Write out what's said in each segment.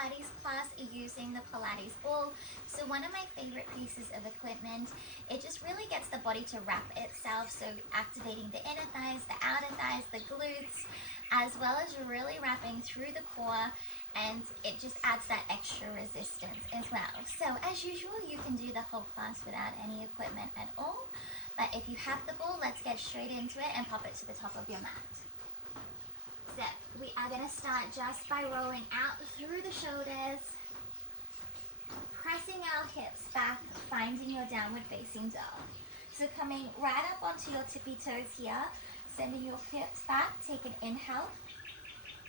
Pilates class using the Pilates ball. So one of my favorite pieces of equipment, it just really gets the body to wrap itself. So activating the inner thighs, the outer thighs, the glutes, as well as really wrapping through the core, and it just adds that extra resistance as well. So as usual, you can do the whole class without any equipment at all. But if you have the ball, let's get straight into it and pop it to the top of your mat. So we are going to start just by rolling out through the shoulders, pressing our hips back, finding your downward facing dog. So coming right up onto your tippy toes here, sending your hips back, take an inhale,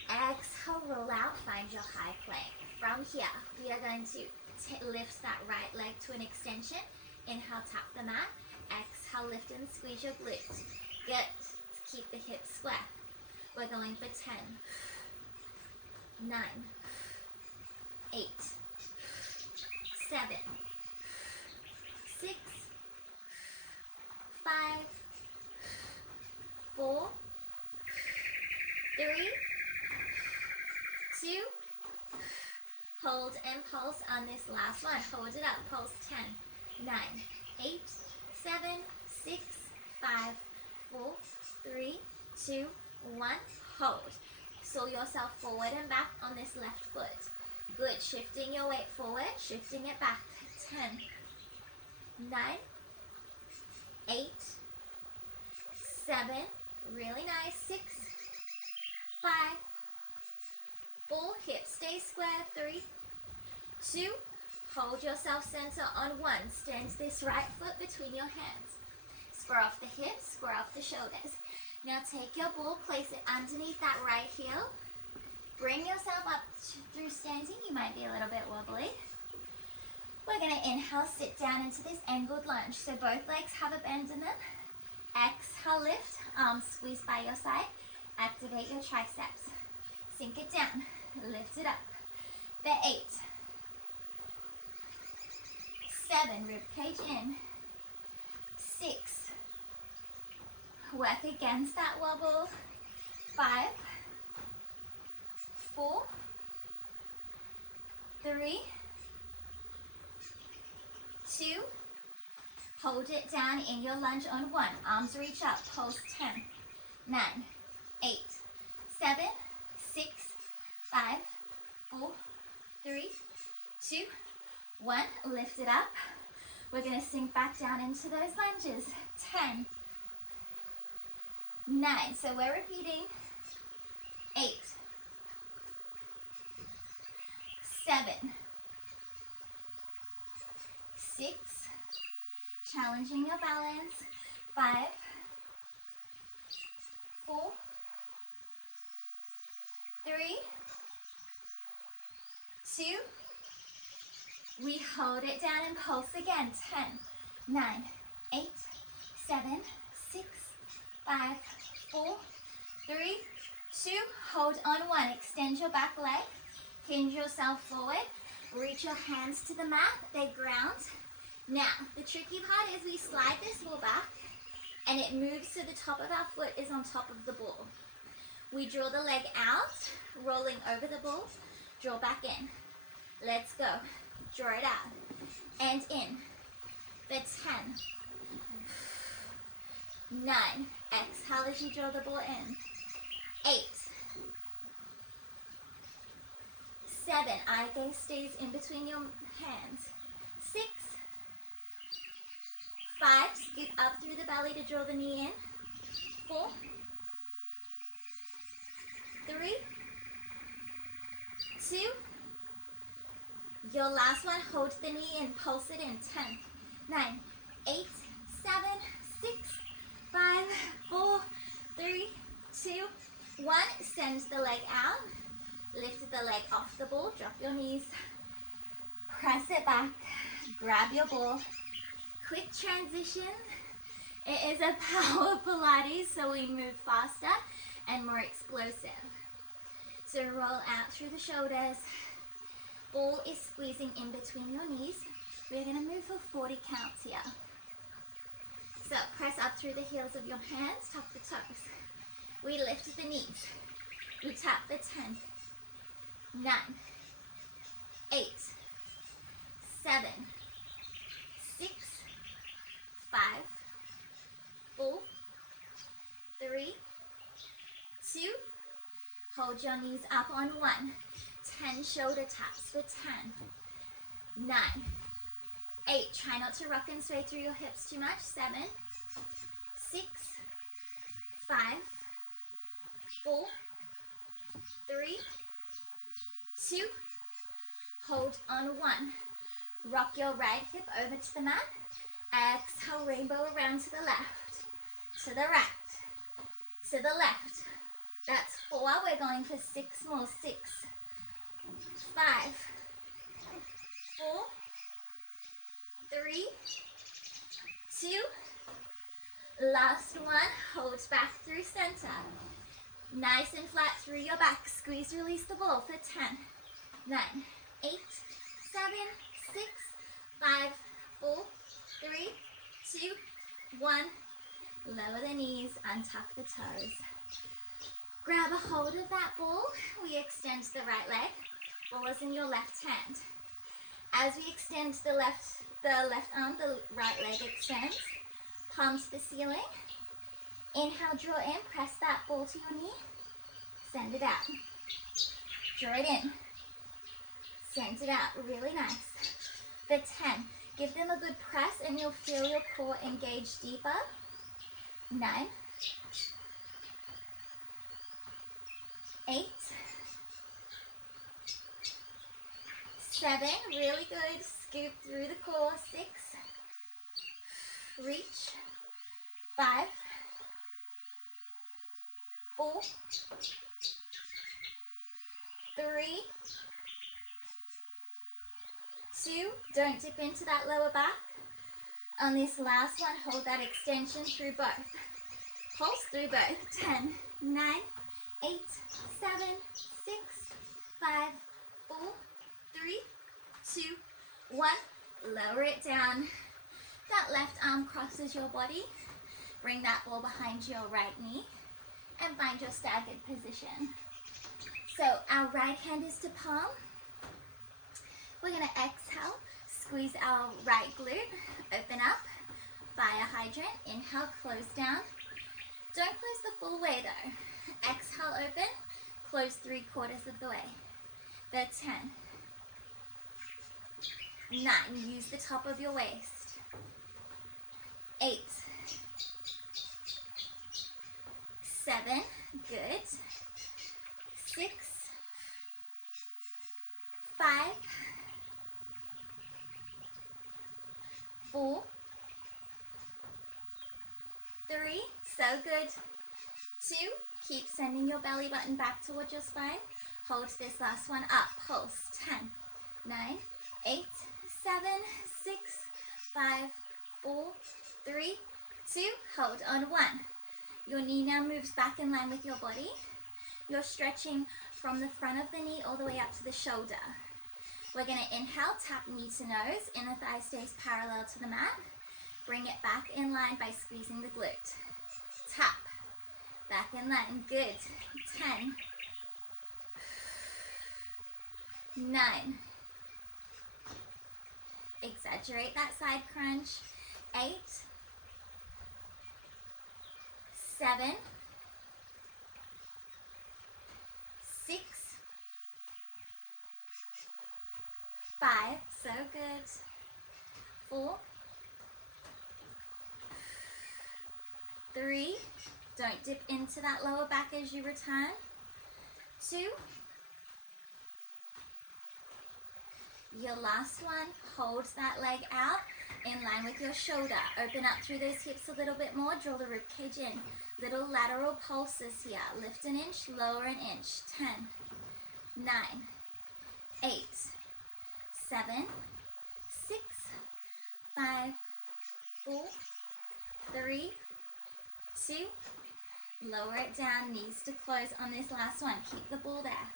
exhale, roll out, find your high plank. From here, we are going to lift that right leg to an extension. Inhale, tap the mat. Exhale, lift and squeeze your glutes. Good. Keep the hips square. We're going for 10, 9, 8, 7, 6, 5, 4, 3, 2, hold and pulse on this last one. Hold it up, pulse 10, 9, 8, 7, 6, 5, 4, 3, 2, 1, hold. Saw yourself forward and back on this left foot. Good, shifting your weight forward, shifting it back. 10, 9, 8, 7, really nice, 6, 5, 4, hips stay square, 3, 2, hold yourself center on 1. Stand this right foot between your hands. Square off the hips, square off the shoulders. Now take your ball, place it underneath that right heel. Bring yourself up through standing. You might be a little bit wobbly. We're going to inhale, sit down into this angled lunge. So both legs have a bend in them. Exhale, lift, arms squeeze by your side. Activate your triceps. Sink it down, lift it up. For 8, 7, rib cage in. 6, work against that wobble. 5, 4, 3, 2, hold it down in your lunge on 1. Arms reach up, pulse 10, 9, 8, 7, 6, 5, 4, 3, 2, 1. Lift it up. We're going to sink back down into those lunges. 10, 9. So we're repeating. 8, 7, 6. Challenging your balance. 5, 4, 3, 2. We hold it down and pulse again. 10, 9, 8, 7, 6, 5, 4, 3, 2. Hold on 1. Extend your back leg. Hinge yourself forward. Reach your hands to the mat. They ground. Now, the tricky part is we slide this ball back and it moves so the top of our foot is on top of the ball. We draw the leg out, rolling over the ball. Draw back in. Let's go. Draw it out and in. For 10, 9. Exhale as you draw the ball in. 8, 7. Eye gaze stays in between your hands. 6, 5. Scoot up through the belly to draw the knee in. 4, 3, 2. Your last one, hold the knee and pulse it in. 10, 9, 8, 7, 6, 5, 4, 3, 2, 1. Send the leg out. Lift the leg off the ball. Drop your knees. Press it back. Grab your ball. Quick transition. It is a power Pilates, so we move faster and more explosive. So roll out through the shoulders. Ball is squeezing in between your knees. We're going to move for 40 counts here. So press up through the heels of your hands, tuck the toes. We lift the knees. We tap the 10, 9, 7, 6, 5, 4, 3, 2, hold your knees up on 1, 10 shoulder taps for 10, 9, 8, try not to rock and sway through your hips too much, 7, 6, 5, 4, 3, 2, hold on 1, rock your right hip over to the mat, exhale, rainbow around to the left, to the right, to the left, that's 4, we're going for 6 more, 6, 5, 4, 3, 2, last one, hold back through center, nice and flat through your back, squeeze, release the ball for 10, 9, 8, 7, 6, 5, 4, 3, 2, 1, lower the knees, untuck the toes, grab a hold of that ball, we extend the right leg, ball is in your left hand, as we extend the left arm, the right leg extends, palm to the ceiling, inhale, draw in, press that ball to your knee, send it out, draw it in, send it out, really nice, for 10, give them a good press and you'll feel your core engage deeper, 9, 8, 7, really good, scoop through the core, 6, reach, 5, 4, 3, 2, don't dip into that lower back. On this last one, hold that extension through both. Pulse through both. 10, 9, 8, 7, 6, 5, 4, 3, 2, 1. Lower it down. That left arm crosses your body. Bring that ball behind your right knee and find your staggered position. So our right hand is to palm. We're going to exhale, squeeze our right glute, open up, fire hydrant, inhale, close down. Don't close the full way though. Exhale, open, close 3/4 of the way. The 10, 9, use the top of your waist. 8, 7, good. 6, 5, 4, 3, so good. 2, keep sending your belly button back towards your spine. Hold this last one up, pulse. 10, 9, 8, 7, 6, 5, 4, 3, 2, hold on 1. Your knee now moves back in line with your body. You're stretching from the front of the knee all the way up to the shoulder. We're going to inhale, tap knee to nose, inner thigh stays parallel to the mat. Bring it back in line by squeezing the glute. Tap, back in line, good. 10, 9, exaggerate that side crunch. 8, 7, 6, 5, so good. 4, 3, don't dip into that lower back as you return. 2, your last one, hold that leg out in line with your shoulder. Open up through those hips a little bit more, draw the rib cage in. Little lateral pulses here. Lift an inch, lower an inch. 10, 9, 8, 7, 6, 5, 4, 3, 2, lower it down, knees to close on this last one. Keep the ball there.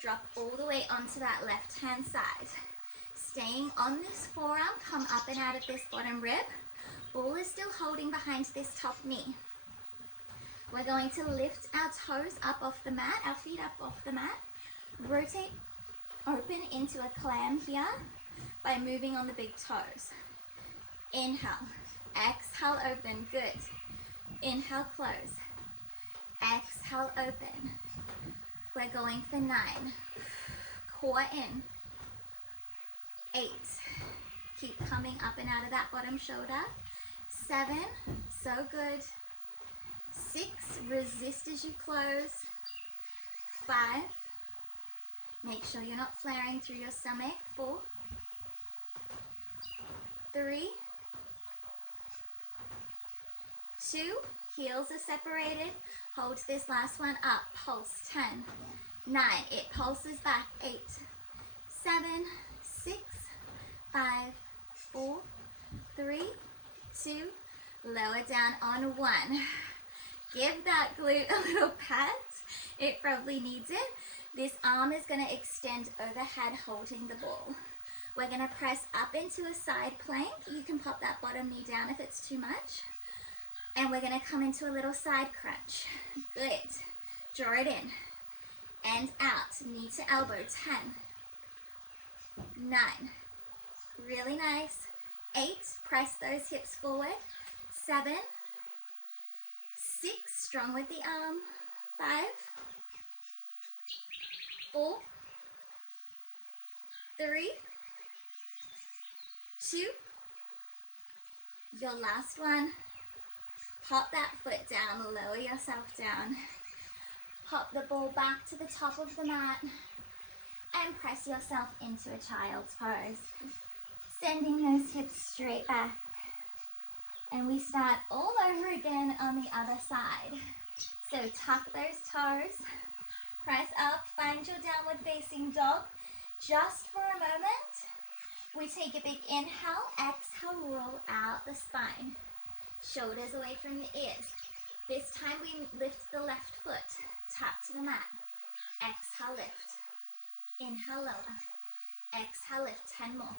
Drop all the way onto that left hand side. Staying on this forearm, come up and out of this bottom rib. Ball is still holding behind this top knee. We're going to lift our toes up off the mat, our feet up off the mat. Rotate, open into a clam here. by moving on the big toes. Inhale, exhale, open, good. Inhale, close. Exhale, open. We're going for 9. Core in. 8. Keep coming up and out of that bottom shoulder. 7, so good. 6, resist as you close. 5, make sure you're not flaring through your stomach. 4, 3, 2, heels are separated. Hold this last one up. Pulse. 10, 9, it pulses back. 8, 7, 6, 5, 4, 3, 2, lower down on 1. Give that glute a little pat. It probably needs it. This arm is going to extend overhead holding the ball. We're going to press up into a side plank. You can pop that bottom knee down if it's too much. And we're going to come into a little side crunch. Good. Draw it in. And out. Knee to elbow. 10. 9. Really nice. 8. Press those hips forward. 7. 6. Strong with the arm. 5. 4. 3. 2. Your last one. Pop that foot down, lower yourself down. Pop the ball back to the top of the mat and press yourself into a child's pose. Sending those hips straight back. And we start all over again on the other side. So tuck those toes, press up, find your downward facing dog. Just for a moment, we take a big inhale, exhale, roll out the spine. Shoulders away from the ears. This time we lift the left foot, tap to the mat. Exhale, lift. Inhale, lower. Exhale, lift. 10 more.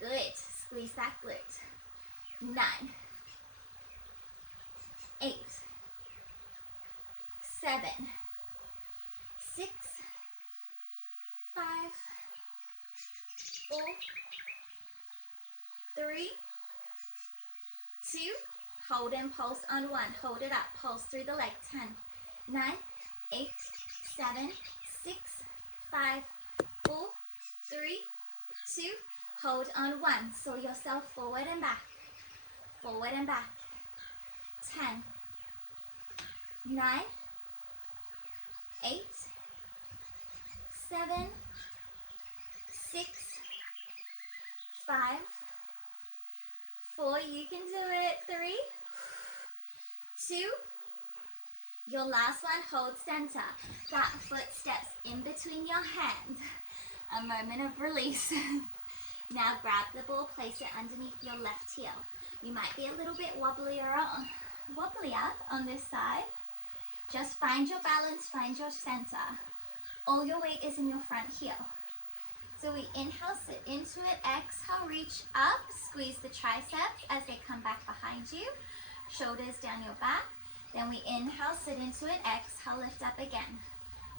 Good. Squeeze that glute. 9. 8. 7. 6. 5. 4. 3. 2, hold and pulse on 1. Hold it up, pulse through the leg. 10, 9, 8, 7, 6, 5, 4, 3, 2, hold on 1. Saw yourself forward and back. Forward and back. 10, 9, 8, 7, 6, 5, 4, you can do it. 3, 2, your last one, hold center. That foot steps in between your hands. A moment of release. Now grab the ball, place it underneath your left heel. You might be a little bit wobblier on this side. Just find your balance, find your center. All your weight is in your front heel. So we inhale, sit into it, exhale, reach up, squeeze the triceps as they come back behind you, shoulders down your back. Then we inhale, sit into it, exhale, lift up again.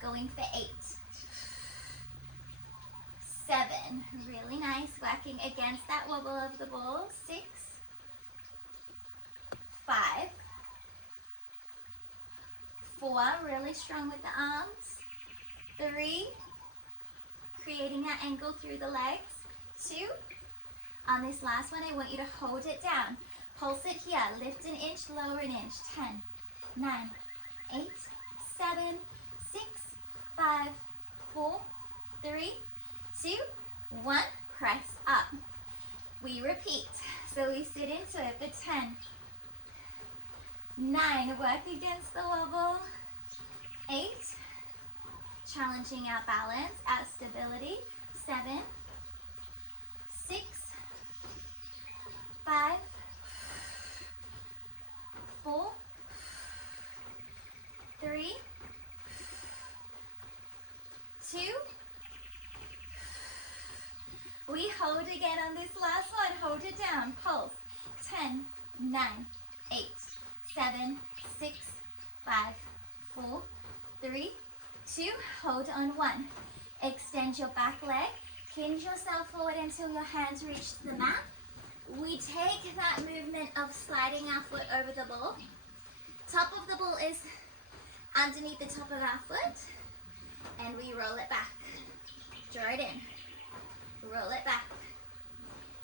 Going for 8. 7, really nice, working against that wobble of the ball. 6, 5, 4, really strong with the arms. 3, creating that angle through the legs. 2, on this last one, I want you to hold it down. Pulse it here, lift an inch, lower an inch. 10, 9, 8, 7, 6, 5, 4, 3, 2, 1, press up. We repeat. So we sit into it for 10, 9, work against the wobble. 8, challenging our balance, our stability. 7, 6, 5, 4, 3, 2. We hold again on this last one. Hold it down. Pulse. 10, 9, 8, 7, 6, 5, 4, 3, 2. Hold on 1. Extend your back leg. Hinge yourself forward until your hands reach the mat. We take that movement of sliding our foot over the ball. Top of the ball is underneath the top of our foot, and we roll it back. Draw it in. Roll it back.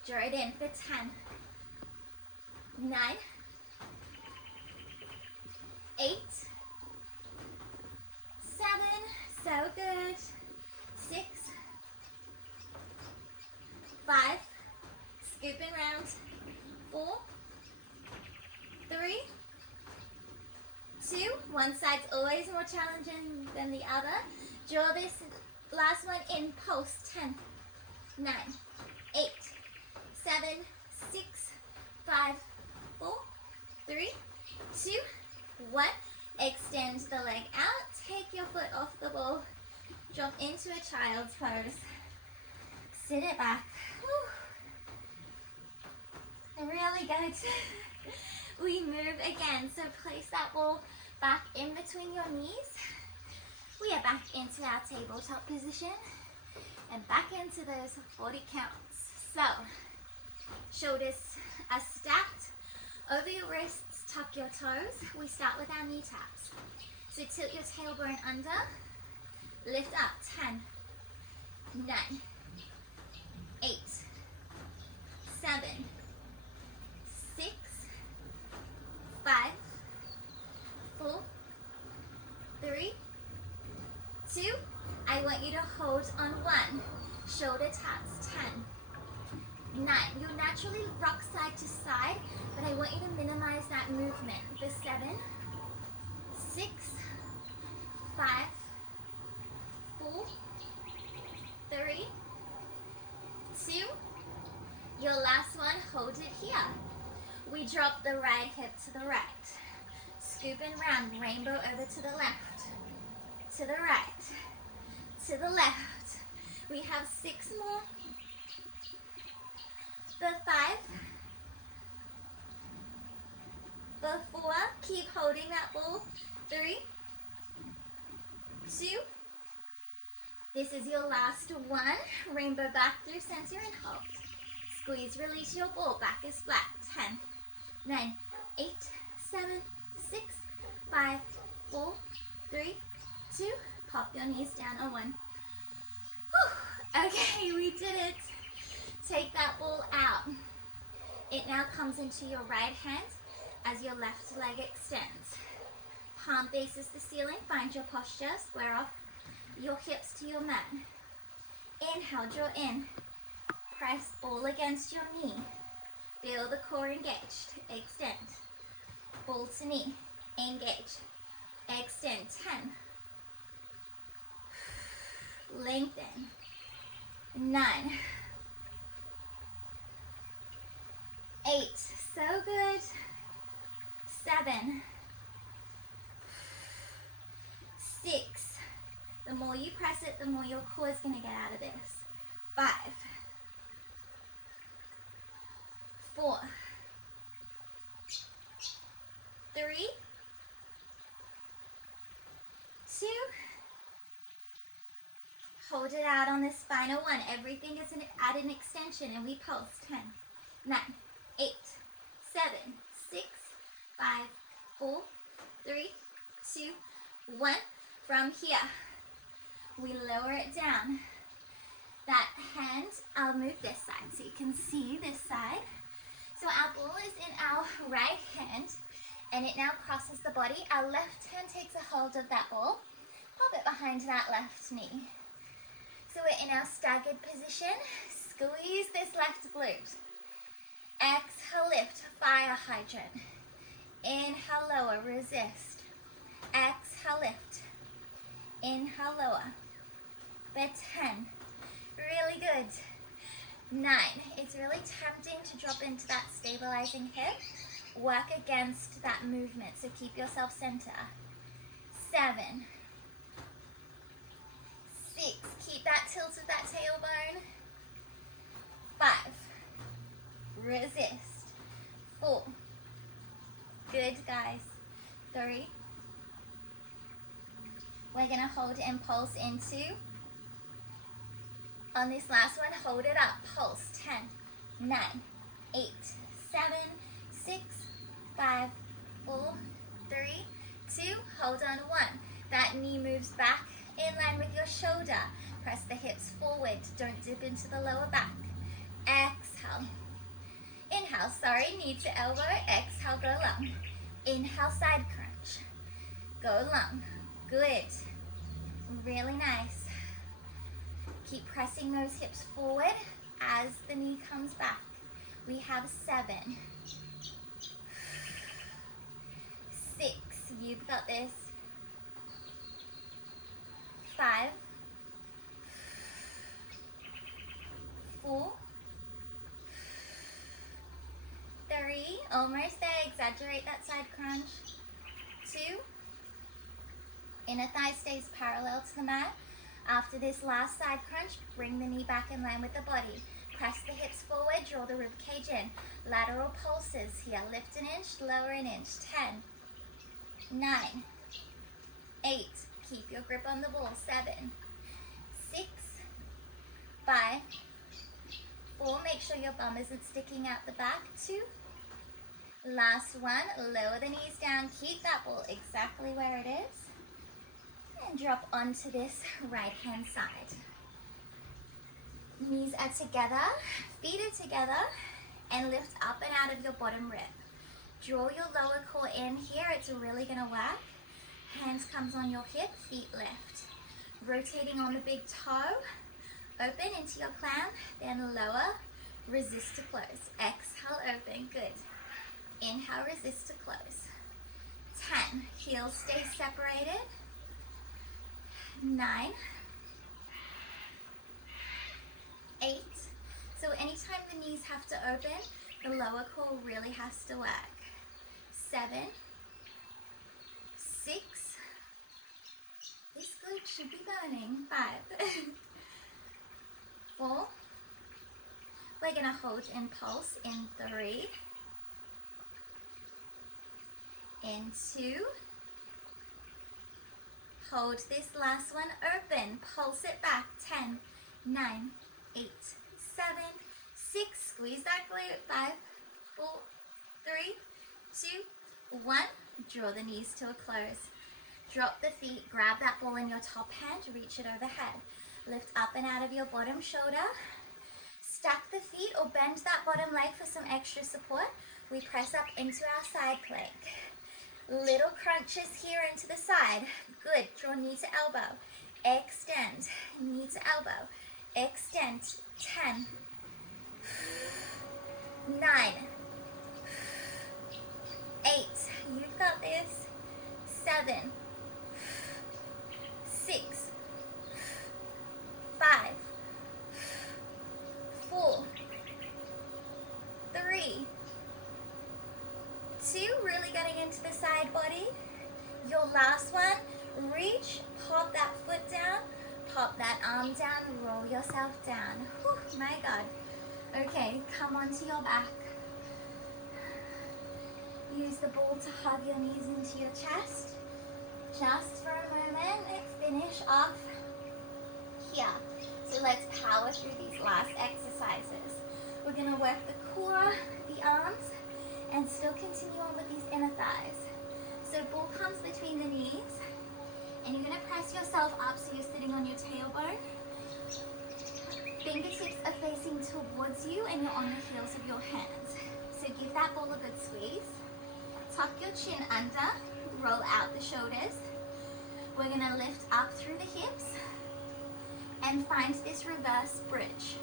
Draw it in for 10, 9, 8, 7, so good, 6, 5, scooping round, 4, 3, 2, one side's always more challenging than the other. Draw this last one in, pulse, 10, 9, 8, 7, 6, 5, 4, 3, 2, 1. Extend the leg out, take your foot off the ball, drop into a child's pose, sit it back. Whew. Really good. We move again, so place that ball back in between your knees. We are back into our tabletop position and back into those 40 counts. So, shoulders are stacked over your wrists, tuck your toes. We start with our knee taps. So tilt your tailbone under, lift up, 10, 9, 8, 7, 6, 5, 4, 3, 2. I want you to hold on 1. Shoulder taps, 10, 9. You'll naturally rock side to side, but I want you to minimize that movement. For 7, 6, 5, 4, 3, 2. Your last one, hold it here. We drop the right hip to the right. Scoop and round, rainbow over to the left, to the right, to the left. We have 6 more. The 5, the 4, keep holding that ball, 3, 2, this is your last one, rainbow back through center and hold. Squeeze, release your ball, back is flat, 10, 9, 8, 7, 6, 5, 4, 3, 2, pop your knees down on 1. Whew. Okay, we did it. Take that ball out. It now comes into your right hand as your left leg extends. Palm faces the ceiling. Find your posture. Square off your hips to your mat. Inhale, draw in. Press ball against your knee. Feel the core engaged. Extend. Ball to knee. Engage. Extend. 10. Lengthen. 9. 8, so good. 7, 6. The more you press it, the more your core is going to get out of this. 5, 4, 3, 2. Hold it out on this final one. Everything is at an extension, and we pulse. 10, 9, 8, 7, 6, 5, 4, 3, 2, 1. From here, we lower it down. That hand, I'll move this side so you can see this side. So our ball is in our right hand, and it now crosses the body. Our left hand takes a hold of that ball. Pop it behind that left knee. So we're in our staggered position. Squeeze this left glute. Exhale, lift, fire hydrant. Inhale, lower, resist. Exhale, lift. Inhale, lower. For 10. Really good. 9. It's really tempting to drop into that stabilizing hip. Work against that movement, so keep yourself center. 7. 6. Keep that tilt of that tailbone. 5. Resist. 4. Good, guys. 3. We're going to hold and pulse into On this last one, hold it up. Pulse. 10, 9, 8, 7, 6, 5, 4, 3, 2. Hold on. 1. That knee moves back in line with your shoulder. Press the hips forward. Don't dip into the lower back. Exhale. Inhale, knee to elbow. Exhale, go long. Inhale, side crunch. Go long. Good. Really nice. Keep pressing those hips forward as the knee comes back. We have 7, 6, you've got this. 5, 4, 3, almost there, exaggerate that side crunch. 2, inner thigh stays parallel to the mat. After this last side crunch, bring the knee back in line with the body. Press the hips forward, draw the rib cage in. Lateral pulses here, lift an inch, lower an inch. 10, 9, 8, keep your grip on the ball. 7, 6, 5, 4, make sure your bum isn't sticking out the back. 2, last one, lower the knees down, keep that ball exactly where it is. And drop onto this right hand side. Knees are together, feet are together, and lift up and out of your bottom rib. Draw your lower core in here, it's really gonna work. Hands comes on your hip, feet lift. Rotating on the big toe, open into your clam, then lower, resist to close. Exhale, open, good. Inhale, resist to close. 10, heels stay separated. 9, 8. So anytime the knees have to open, the lower core really has to work. 7, 6. This glute should be burning. 5, 4. We're gonna hold in pulse in 3, in 2. Hold this last one open. Pulse it back. 10, 9, 8, 7, 6. Squeeze that glute. 5, 4, 3, 2, 1. Draw the knees to a close. Drop the feet. Grab that ball in your top hand. Reach it overhead. Lift up and out of your bottom shoulder. Stack the feet or bend that bottom leg for some extra support. We press up into our side plank. Little crunches here into the side. Good. Draw knee to elbow. Extend. Knee to elbow. Extend. 10, 9, 8. You've got this. 7, 6, 5, 4, 3, 2. Really getting into the side body. Your last one. Reach, pop that foot down, pop that arm down, roll yourself down. Whew, my God. Okay, come onto your back. Use the ball to hug your knees into your chest. Just for a moment, let's finish off here. So let's power through these last exercises. We're gonna work the core, the arms, and still continue on with these inner thighs. So ball comes between the knees, and you're gonna press yourself up so you're sitting on your tailbone. Fingertips are facing towards you and you're on the heels of your hands. So give that ball a good squeeze. Tuck your chin under, roll out the shoulders. We're gonna lift up through the hips and find this reverse bridge.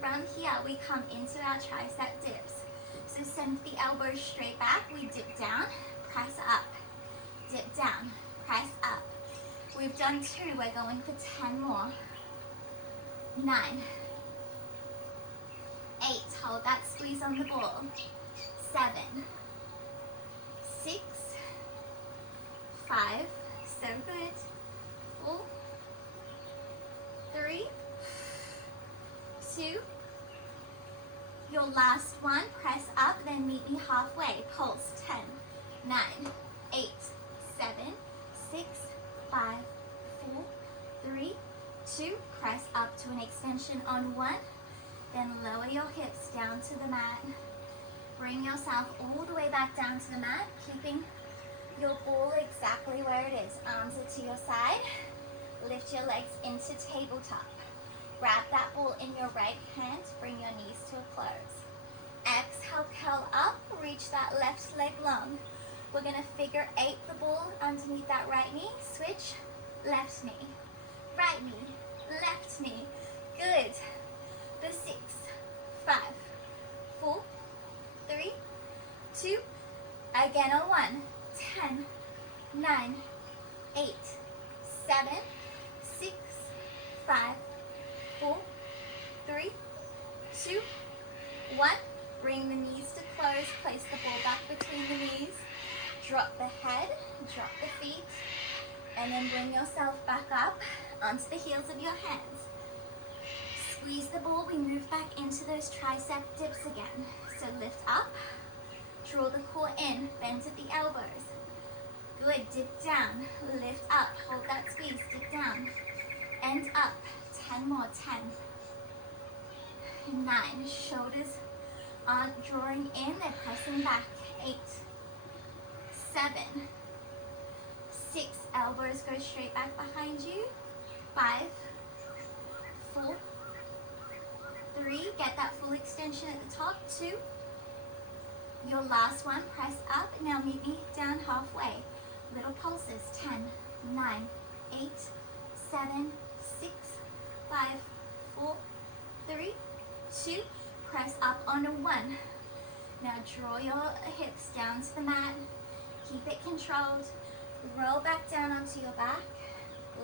From here, we come into our tricep dips. So send the elbows straight back, we dip down, press up, dip down, press up. We've done 2, we're going for 10 more. 9, 8, hold that squeeze on the ball. 7, 6, 5, so good. 4, 3, 2. Your last one, press up, then meet me halfway. Pulse. 10, 9, 8, 7, 6, 5, 4, 3, 2. Press up to an extension on one, then lower your hips down to the mat. Bring yourself all the way back down to the mat, keeping your ball exactly where it is. Arms are to your side. Lift your legs into tabletop. Grab that ball in your right hand. Bring your knees to a close. Exhale, curl up. Reach that left leg long. We're going to figure eight the ball underneath that right knee. Switch. Left knee. Right knee. Left knee. Good. The 6, 5, 4, 3, 2. Again on 1. 10, 9, 8, 7, 6, 5, 4, 3, 2, 1. Bring the knees to close. Place the ball back between the knees. Drop the head, drop the feet, and then bring yourself back up onto the heels of your hands. Squeeze the ball. We move back into those tricep dips again. So lift up, draw the core in, bend at the elbows. Good, dip down, lift up, hold that squeeze, dip down, and up. 10 more, 10, 9, shoulders aren't drawing in, they're pressing back. 8, 7, 6, elbows go straight back behind you. 5, 4, 3, get that full extension at the top. 2, your last one, press up. Now meet me down halfway. Little pulses. 10, 9, 8, 7, 6, 5, 4, 3, 2, press up on a 1. Now draw your hips down to the mat. Keep it controlled. Roll back down onto your back.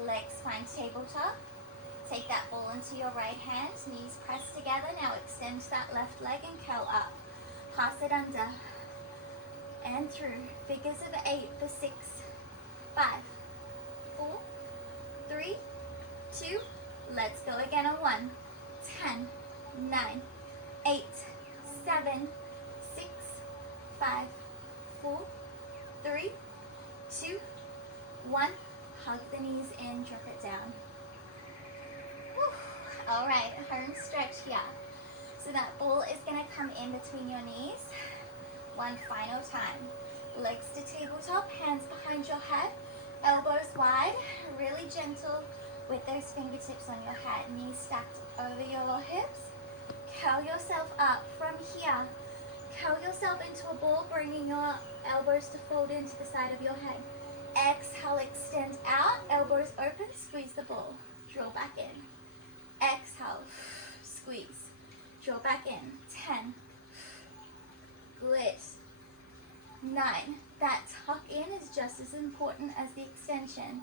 Legs find tabletop. Take that ball into your right hand. Knees press together. Now extend that left leg and curl up. Pass it under and through. Figures of 8 for 6, 5, 4, 3, 2. Let's go again on 1. 10, 9, 8, 7, 6, 5, 4, 3, 2, 1. Hug the knees in, drop it down. Whew. All right, home stretch here. So that ball is going to come in between your knees. One final time. Legs to tabletop, hands behind your head, elbows wide, really gentle with those fingertips on your head. Knees stacked over your hips. Curl yourself up from here. Curl yourself into a ball, bringing your elbows to fold into the side of your head. Exhale, extend out, elbows open, squeeze the ball. Draw back in. Exhale, squeeze. Draw back in. 10. Good. 9. That tuck in is just as important as the extension.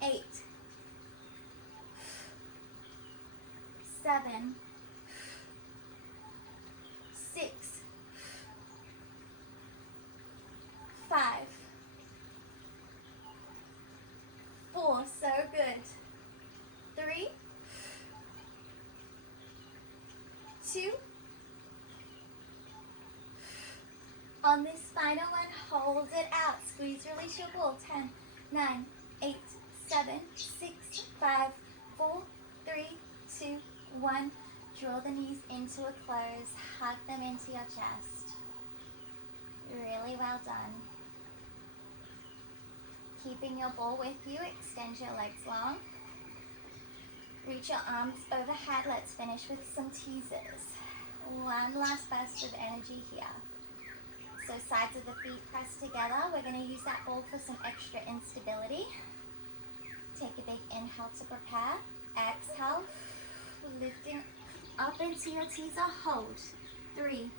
8. 7. 6. 5. 4. So good. 3. 2. On this final one, hold it out. Squeeze, release your ball. 10, 9, 8, 7, 6, 5, 4, 3, 2, 1. Draw the knees into a close. Hug them into your chest. Really well done. Keeping your ball with you, extend your legs long. Reach your arms overhead. Let's finish with some teasers. One last burst of energy here. So sides of the feet press together. We're going to use that ball for some extra instability. Take a big inhale to prepare. Exhale. Lifting up into your teaser. Hold. 3,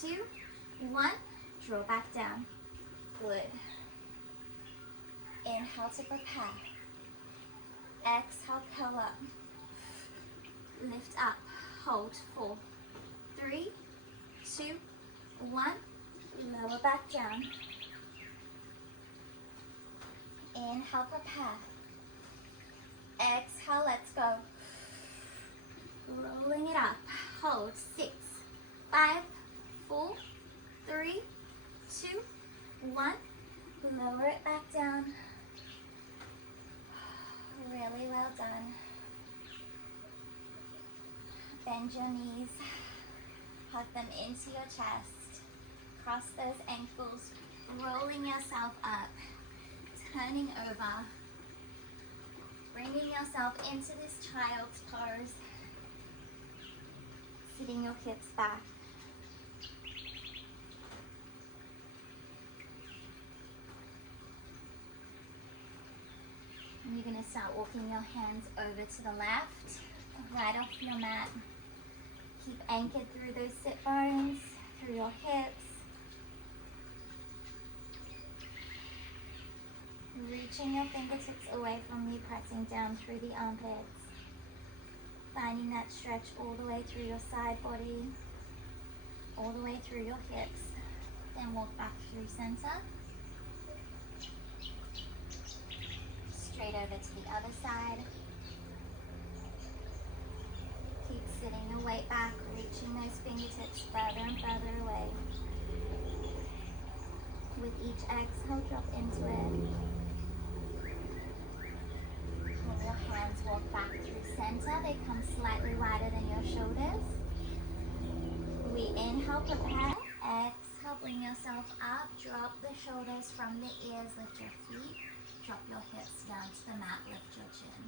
2, 1. Draw back down. Good. Inhale to prepare. Exhale, curl up. Lift up. Hold. 4, 3, 2, 1. Lower back down. Inhale, prepare. Exhale, let's go. Rolling it up. Hold. 6, 5, 4, 3, 2, 1. Lower it back down. Really well done. Bend your knees, hug them into your chest, cross those ankles, rolling yourself up, turning over, bringing yourself into this child's pose, sitting your hips back. And you're going to start walking your hands over to the left, right off your mat. Keep anchored through those sit bones, through your hips. Reaching your fingertips away from you, pressing down through the armpits. Finding that stretch all the way through your side body, all the way through your hips. Then walk back through center. Straight over to the other side. Keep sitting your weight back, reaching those fingertips further and further away. With each exhale, drop into it. Pull your hands, walk back through center. They come slightly wider than your shoulders. We inhale, prepare. Exhale, bring yourself up. Drop the shoulders from the ears, lift your feet. Drop your hips down to the mat, lift your chin.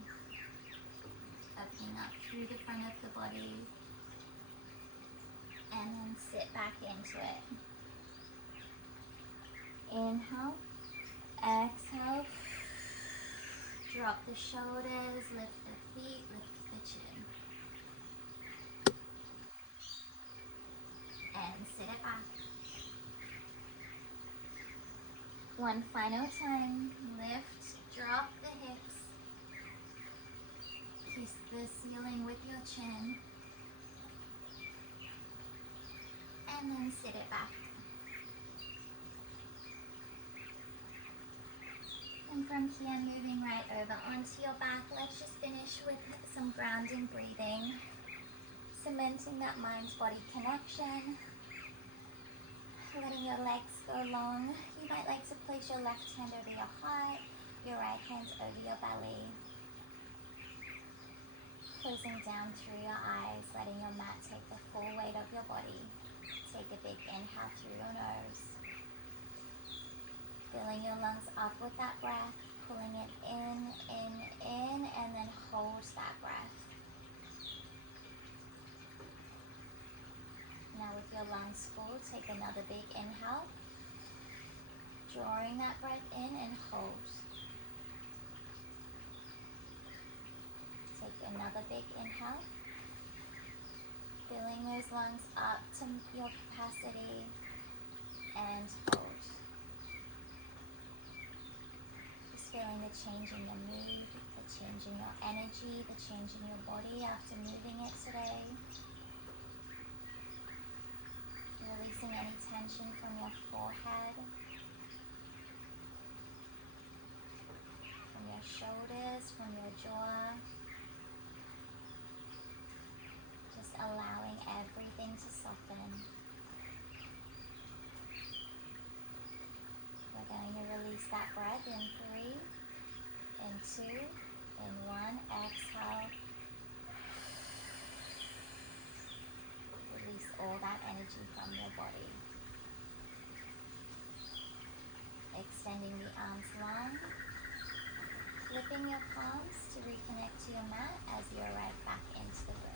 Opening up through the front of the body. And then sit back into it. Inhale, exhale. Drop the shoulders, lift the feet, lift the chin. And sit it back. One final time. Lift, drop the hips. Kiss the ceiling with your chin. And then sit it back. And from here, moving right over onto your back, let's just finish with some grounding breathing. Cementing that mind-body connection. Letting your legs go long. You might like to place your left hand over your heart, your right hand over your belly. Closing down through your eyes, letting your mat take the full weight of your body. Take a big inhale through your nose. Filling your lungs up with that breath, pulling it in, and then hold that breath. Now with your lungs full, take another big inhale. Drawing that breath in and hold. Take another big inhale. Filling those lungs up to your capacity and hold. Feeling the change in your mood, the change in your energy, the change in your body after moving it today. Releasing any tension from your forehead, from your shoulders, from your jaw. Just allowing everything to soften. We're going to release that breath in 3, in 2, in 1. Exhale. Release all that energy from your body. Extending the arms long. Flipping your palms to reconnect to your mat as you arrive back into the room.